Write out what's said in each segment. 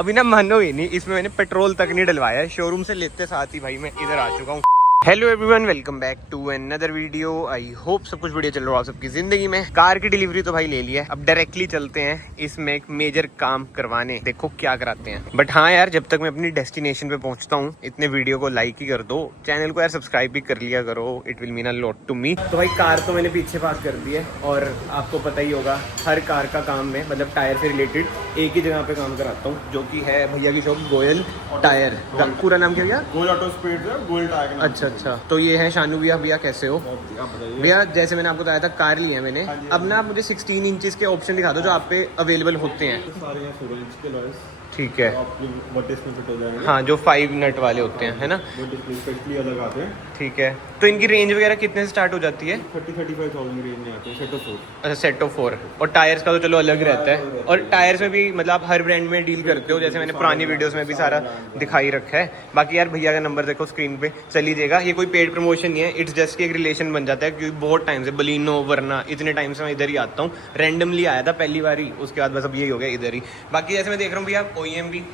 अभी ना मानो ही नहीं, इसमें मैंने पेट्रोल तक नहीं डलवाया है। शोरूम से लेते साथ ही भाई मैं इधर आ चुका हूँ। Hello everyone, welcome back to another video. I hope सब कुछ बढ़िया चल रहा है सबकी जिंदगी में। कार की डिलीवरी तो भाई ले ली है, अब डायरेक्टली चलते हैं इसमें एक मेजर काम करवाने, देखो क्या कराते हैं। बट हाँ यार, जब तक मैं अपनी डेस्टिनेशन पे पहुंचता हूँ इतने वीडियो को लाइक ही कर दो, चैनल को यार सब्सक्राइब भी कर लिया करो, it will mean a lot to me. तो भाई कार तो मैंने पीछे पास कर दी है, और आपको पता ही होगा हर कार का काम में मतलब टायर से रिलेटेड एक ही जगह पे काम कराता हूँ, जो कि है भैया की शॉप गोयल टायर। पूरा नाम क्या भैया? गोयल ऑटो स्पीड है, गोयल टायर। अच्छा, तो ये है शानू भैया। भैया कैसे हो? भैया जैसे मैंने आपको बताया था कार ली है मैंने। अब ना आप मुझे 16 इंचेस के ऑप्शन दिखा दो जो आप पे अवेलेबल होते हैं। सारे हैं 16 इंच के लॉयस, ठीक है। आपकी वो डिस्प्ले फिट हो जाएंगे। हाँ, जो 5 नट वाले होते हैं, है ना? वो डिस्प्ले स्पेशली अलग आते हैं। ठीक है, तो इनकी रेंज वगैरह कितने से स्टार्ट हो जाती है? 30-35,000 रेंज में आते हैं सेट ऑफ 4। अच्छा, सेट ऑफ 4। और टायर्स का तो चलो अलग रहता है। और टायर्स में भी मतलब आप हर ब्रांड में डील करते हो, जैसे मैंने पुरानी वीडियोस में भी सारा दिखाई रखा है। बाकी यार भैया का नंबर देखो स्क्रीन पे चल ही जाएगा। ये कोई पेड प्रमोशन नहीं है, इट्स जस्ट कि एक रिलेशन बन जाता है, क्योंकि बहुत टाइम से बलिनो वरना इतने टाइम से मैं इधर ही आता हूँ। रैंडमली आया था पहली बार ही, उसके बाद बस अब यही हो गया इधर ही। बाकी जैसे मैं देख रहा हूँ भैया OEM भी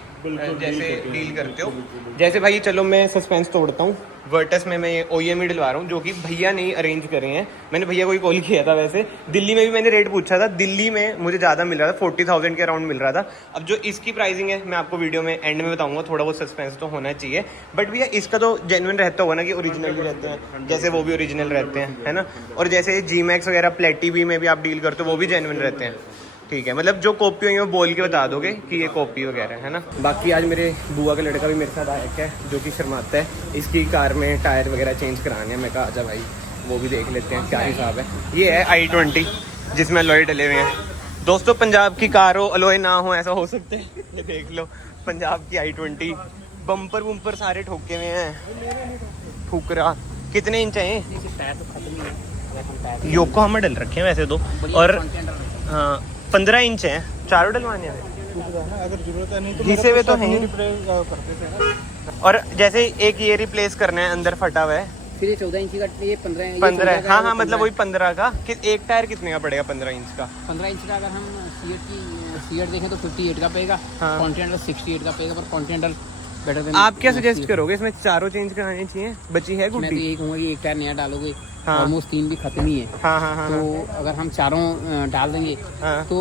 जैसे डील करते हो। जैसे भाई चलो मैं सस्पेंस तोड़ता हूँ, वर्टस में मैं ये OEM ही डलवा रहा हूँ, जो कि भैया ने अरेंज करे हैं। मैंने भैया को ही कॉल किया था। वैसे दिल्ली में भी मैंने रेट पूछा था, दिल्ली में मुझे ज़्यादा मिल रहा था, 40,000 के अराउंड मिल रहा था। अब जो इसकी प्राइसिंग है मैं आपको वीडियो में एंड में बताऊंगा, थोड़ा बहुत सस्पेंस तो होना चाहिए। बट भैया इसका तो जेन्युइन रहता होगा ना कि ओरिजिनल भी रहते हैं, जैसे वो भी ओरिजिनल रहते हैं, है ना? और जैसे G-Max वगैरह प्लेटी भी में भी आप डील करते हो, वो भी जेन्युइन रहते हैं। ठीक है, मतलब जो कॉपी होंगी वो बोल के बता दोगे कि ये कॉपी वगैरह है ना। बाकी आज मेरे बुआ का लड़का भी मेरे साथ आया है, जो कि शर्माता है। इसकी कार में टायर वगैरह चेंज कराने हैं। मैं कहा आजा भाई वो भी देख लेते हैं क्या हिसाब है। ये है i20 जिसमें अलॉय डले हुए हैं। दोस्तों पंजाब की कार हो, अलॉय ना हो, ऐसा हो सकता है? ये देख लो, पंजाब की i20, बम्पर वम्पर सारे ठोके हुए हैं। ठुकरा कितने इंच है? योको हमें डल रखे हैं वैसे तो, और हाँ 15 इंच है। चारों डलवाने हैं अगर जरूरत है, नहीं तो घिसे हुए तो हैं ही। करते थे। और जैसे एक ये रिप्लेस करना है, अंदर फटा हुआ है। फिर ये 14 इंची का, ये 15 हाँ, मतलब वही 15 का। एक टायर कितने का पड़ेगा 15 इंच का? 15 इंच का अगर हम सीएट देखें तो 58 का पेगा। हाँ। कॉन्टिनेंटल 68 का पेगा, पर कॉन्टिनेंटल बेटर देन। आप क्या सजेस्ट करोगे, इसमें चारों चेंज कराने चाहिए? बची है मैं तो गुड्डी? यही कहूँगा कि एक टायर नया डालोगे, हाँ। ऑलमोस्ट 3 भी खत्म ही है। हाँ। तो अगर हम चारों डाल देंगे हाँ। तो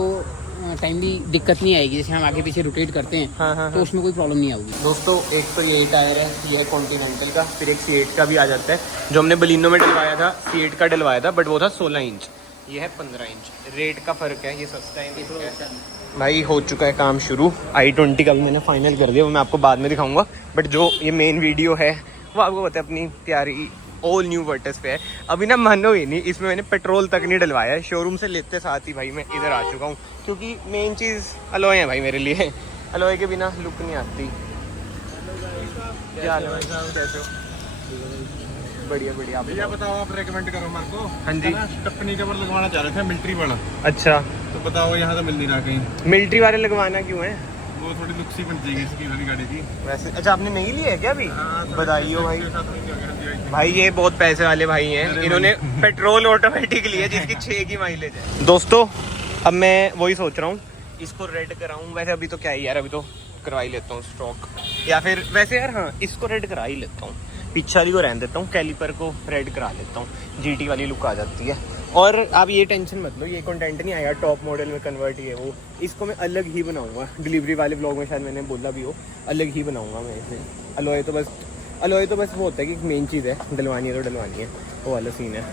टाइमली दिक्कत नहीं आएगी। जैसे हम आगे पीछे रोटेट करते हैं हाँ। तो उसमें कोई प्रॉब्लम नहीं आएगी। दोस्तों एक तो यही टायर है, ये है कॉन्टिनेंटल का, फिर एक C8 का भी आ जाता है। जो हमने बलिनो में डलवाया था C8 का डलवाया था, बट वो था 16 इंच, ये है 15 इंच। रेट का फ़र्क है, ये सस्ता है। भाई हो चुका है काम शुरू। i20 का भी मैंने फाइनल कर दिया, वो मैं आपको बाद में दिखाऊंगा। बट जो ये मेन वीडियो है वो आपको पता है अपनी प्यारी ऑल न्यू वर्टस पे है। अभी ना मानो ही नहीं, इसमें मैंने पेट्रोल तक नहीं डलवाया है। शोरूम से लेते साथ ही भाई मैं इधर आ चुका हूँ, क्योंकि मेन चीज़ अलॉय है भाई मेरे लिए। अलॉय के बिना लुक नहीं आती। क्या हाल है भाई साहब, कैसे हो? बढ़िया। आप भैया बताओ, आप रेकमेंड करो मेरे को। हाँ जी। कंपनी कवर लगवाना चाह रहे थे, मिलिट्री वाला। अच्छा, तो बताओ यहाँ तो मिल नहीं रहा कहीं। मिलिट्री वाले लगवाना क्यों है? वो थोड़ी लुक्सी बन जाएगी इसकी वाली गाड़ी की। वैसे अच्छा, आपने नहीं लिया है क्या अभी? बधाई हो भाई। 7 महीने हो गए। भाई ये बहुत पैसे वाले भाई हैं, इन्होंने पेट्रोल ऑटोमेटिक लिया जिसकी 6 की माइलेज है। दोस्तों अब मैं वही सोच रहा हूँ, इसको रेड कराऊँ। वैसे अभी तो क्या है यार, अभी तो करवा ही लेता हूँ स्टॉक, या फिर वैसे यार हाँ इसको रेड करा ही लेता हूँ। पीछे वाली को रहने देता हूँ, कैलिपर को रेड करा लेता हूँ, GT वाली लुक आ जाती है। और आप ये टेंशन मत लो, ये कंटेंट नहीं आएगा टॉप मॉडल में कन्वर्ट ही है वो। इसको मैं अलग ही बनाऊंगा, डिलीवरी वाले ब्लॉग में शायद मैंने बोला भी हो, अलग ही बनाऊंगा मैं इसे। अलॉय तो बस वो होता है कि मेन चीज़ है, डलवानी है तो डलवानी है, वो वाला सीन है।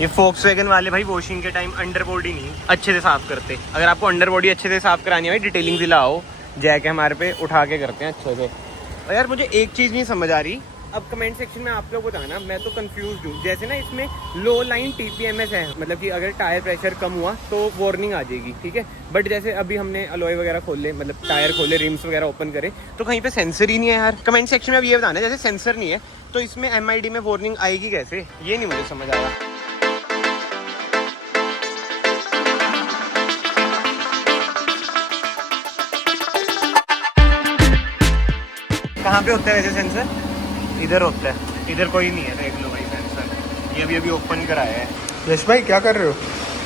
ये Volkswagen वाले भाई वॉशिंग के टाइम अंडर बॉडी नहीं अच्छे से साफ करते। अगर आपको अंडर बॉडी अच्छे से साफ करानी है भाई, डिटेलिंग दिलाओ, जैक हमारे पे उठा के करते हैं अच्छे से। और यार मुझे एक चीज़ नहीं समझ आ रही, अब कमेंट सेक्शन में आप लोग बताना, मैं तो कंफ्यूज हूँ। जैसे ना इसमें लो लाइन TPMS है, मतलब कि अगर टायर प्रेशर कम हुआ तो वार्निंग आ जाएगी, ठीक है। बट जैसे अभी हमने अलॉय वगैरह खोले, मतलब टायर खोले, रिम्स वगैरह ओपन करे, तो कहीं पे सेंसर ही नहीं है यार। कमेंट सेक्शन में अब ये बताना, जैसे सेंसर नहीं है तो इसमें MID में वार्निंग आएगी कैसे, ये नहीं मुझे समझ आया। कहाँ पे होता है वैसे सेंसर? इधर होता है, इधर कोई नहीं है, देख लो भाई सेंसर। ये अभी ओपन कराया है। यश भाई क्या कर रहे हो?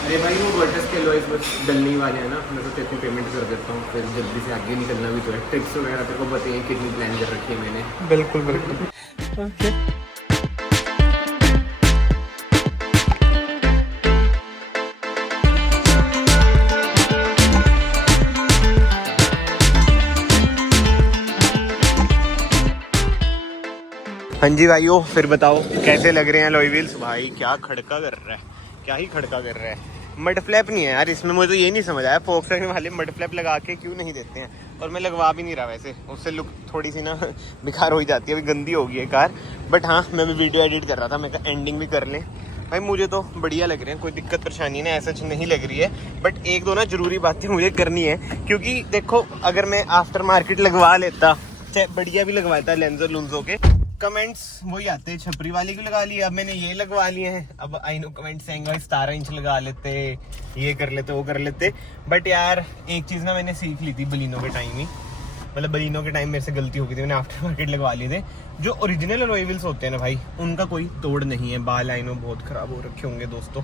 अरे भाई वो वर्टस के लॉइस बस डलने ही वाले हैं ना, मैं तो इतनी पेमेंट कर देता हूँ, फिर जल्दी से आगे निकलना भी तो है। ट्रिप्स वगैरह तेरे को बताइए कितनी प्लान कर रखी है मैंने। बिल्कुल बिल्कुल। ओके हाँ जी भाइयों, फिर बताओ कैसे लग रहे हैं अलॉय व्हील्स। भाई क्या खड़का कर रहा है, क्या ही खड़का कर रहा है। मड फ्लैप नहीं है यार इसमें, मुझे तो ये नहीं समझ आया फोक्सवैगन वाले मड फ्लैप लगा के क्यों नहीं देते हैं, और मैं लगवा भी नहीं रहा वैसे, उससे लुक थोड़ी सी ना बेकार हो ही जाती है, अभी गंदी हो गई है कार। बट हाँ, मैं भी वीडियो एडिट कर रहा था, मैं कहा एंडिंग भी कर लें। भाई मुझे तो बढ़िया लग रहे हैं, कोई दिक्कत परेशानी ना ऐसा नहीं लग रही है। बट एक दो ना जरूरी बातें मुझे करनी है, क्योंकि देखो अगर मैं आफ्टर मार्केट लगवा लेता, चाहे बढ़िया भी लगवाता लेंजर लुंजो के, कमेंट्स वही आते हैं छपरी वाली को लगा लिया, अब मैंने ये लगवा लिए हैं। अब आई नो कमेंट्स आएंगे 17 इंच लगा लेते, ये कर लेते, वो कर लेते। बट यार एक चीज़ ना मैंने सीख ली थी बलिनो के टाइम ही, मतलब बलिनो के टाइम मेरे से गलती हो गई थी, मैंने आफ्टर मार्केट लगवा लिए थे। जो ओरिजिनल अलॉय व्हील्स होते हैं ना भाई, उनका कोई तोड़ नहीं है। बाल आई नो बहुत ख़राब हो रखे होंगे दोस्तों,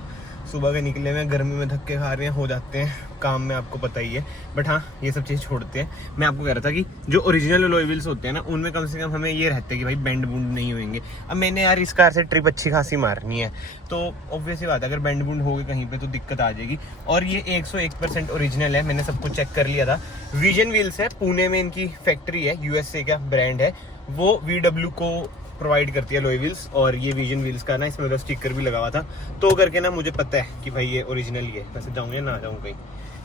सुबह के निकले में गर्मी में धक्के खा रहे हैं, हो जाते हैं काम में, आपको पता ही है। बट हाँ, ये सब चीज़ छोड़ते हैं। मैं आपको कह रहा था कि जो ओरिजिनल अलॉय व्हील्स होते हैं ना, उनमें कम से कम हमें ये रहता है कि भाई बेंड बूंड नहीं होंगे। अब मैंने यार इस कार से ट्रिप अच्छी खासी मारनी है, तो ऑब्वियस ही बात है अगर बेंड बूंड हो गए कहीं पे तो दिक्कत आ जाएगी। और ये 101% ओरिजिनल है, मैंने सब कुछ चेक कर लिया था। विजन व्हील्स है, पुणे में इनकी फैक्ट्री है, यूएसए का ब्रांड है, वो VW को प्रोवाइड करती है अलॉय व्हील्स। और ये विजन व्हील्स का ना इसमें स्टिकर भी लगा हुआ था, तो करके ना मुझे पता है कि भाई ये ओरिजिनल ही है। वैसे जाऊँ या ना जाऊँ, कहीं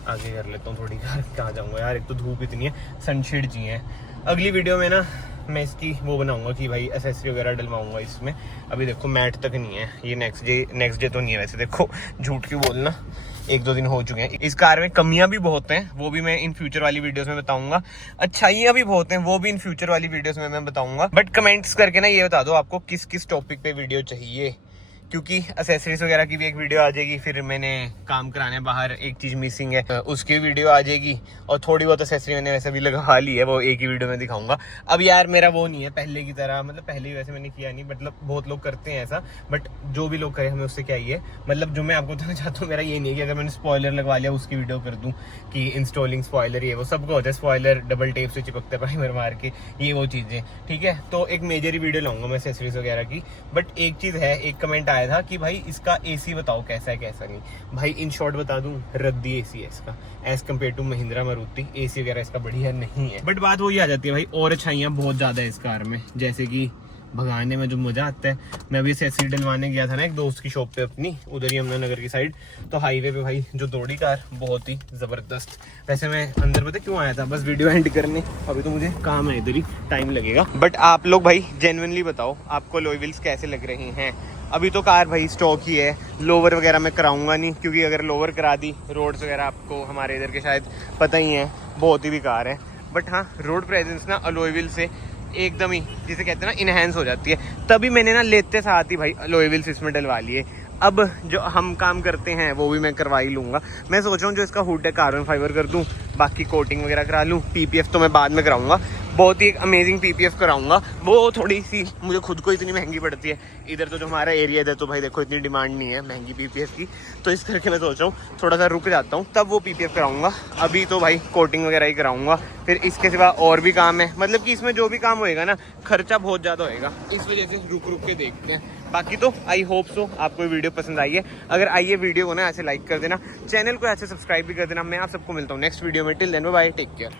आगे कर लेता हूँ थोड़ी कार, कहाँ जाऊँगा यार, एक तो धूप इतनी है, सनशेड चाहिए। अगली वीडियो में ना मैं इसकी वो बनाऊंगा कि भाई एसेसरी वगैरह डलवाऊंगा इसमें। अभी देखो मैट तक नहीं है, ये नेक्स्ट डे तो नहीं है वैसे, देखो झूठ क्यों बोलना, 1-2 दिन हो चुके हैं। इस कार में कमियां भी बहुत हैं, वो भी मैं इन फ्यूचर वाली वीडियोस में बताऊंगा। अच्छाइयां भी बहुत हैं, वो भी इन फ्यूचर वाली वीडियोस में मैं बताऊंगा। बट कमेंट्स करके ना ये बता दो आपको किस किस टॉपिक पे वीडियो चाहिए, क्योंकि एसेसरीज वगैरह की भी एक वीडियो आ जाएगी, फिर मैंने काम कराने बाहर एक चीज़ मिसिंग है उसकी वीडियो आ जाएगी, और थोड़ी बहुत एसेसरी मैंने वैसे भी लगा ली है, वो एक ही वीडियो में दिखाऊंगा। अब यार मेरा वो नहीं है पहले की तरह, मतलब पहले ही वैसे मैंने किया नहीं, मतलब बहुत लोग करते हैं ऐसा, बट जो भी लोग करें हमें उससे क्या ही है। मतलब जो मैं आपको बताना चाहता हूँ, मेरा ये नहीं है कि अगर मैंने स्पॉइलर लगवा लिया उसकी वीडियो कर दूँ कि इंस्टॉलिंग स्पॉइलर, ये वो सबको होता है, स्पॉइलर डबल टेप से चिपकता है प्राइमर मार के, ये वो चीज़ें, ठीक है। तो एक मेजर ही वीडियो लाऊंगा मैं एसेसरीज वगैरह की। बट एक चीज़ है, एक कमेंट आया था कि भाई इसका एसी बताओ कैसा है कैसा नहीं। भाई इन शॉर्ट बता दूं, रद्दी एसी है इसका as compare to Mahindra Maruti, AC वगैरह इसका बढ़िया नहीं है। बट बात वही आ जाती है भाई, और अच्छाइयाँ बहुत ज्यादा है इस कार में, जैसे कि भगाने में जो मजा आता है। मैं अभी एसेसरी डलवाने गया था ना एक दोस्त की शॉप पे अपनी, उधर ही यमुनानगर की साइड, तो हाईवे पे भाई जो दौड़ी कार बहुत ही जबरदस्त। वैसे मैं अंदर पता क्यों आया था, बस वीडियो एंड करने, अभी तो मुझे काम है इधर ही, टाइम लगेगा। बट आप लोग भाई जेन्युइनली बताओ आपको अलॉय व्हील्स कैसे लग रही हैं। अभी तो कार भाई स्टॉक ही है, लोवर वगैरह मैं कराऊंगा नहीं, क्योंकि अगर लोवर करा दी, रोड्स वगैरह आपको हमारे इधर के शायद पता ही है बहुत ही बेकार है। बट हाँ, रोड प्रेजेंस ना अलॉय व्हील से एकदम ही, जिसे कहते हैं ना, इनहेंस हो जाती है। तभी मैंने ना लेते साथ ही भाई अलॉय व्हील्स इसमें डलवा लिए। अब जो हम काम करते हैं वो भी मैं करवा ही लूँगा। मैं सोच रहा हूँ जो इसका हुड है कार्बन फाइबर कर दूँ, बाकी कोटिंग वगैरह करा लूँ। PPF तो मैं बाद में कराऊंगा, बहुत ही एक अमेजिंग PPF कराऊंगा, वो थोड़ी सी मुझे खुद को इतनी महंगी पड़ती है। इधर तो जो हमारा एरिया है तो भाई देखो इतनी डिमांड नहीं है महंगी PPF की, तो इस करके मैं सोच रहा हूँ थोड़ा सा रुक जाता हूँ, तब वो PPF कराऊंगा। अभी तो भाई कोटिंग वगैरह ही कराऊंगा। फिर इसके सिवा और भी काम है, मतलब कि इसमें जो भी काम होएगा ना, खर्चा बहुत ज़्यादा होएगा, इस वजह से रुक रुक के देखते हैं। बाकी तो आई होप सो आपको वीडियो पसंद आई है। अगर आई है वीडियो को ना ऐसे लाइक कर देना, चैनल को ऐसे सब्सक्राइब भी कर देना। मैं आप सबको मिलता हूँ नेक्स्ट वीडियो में। Till then bye bye, take care.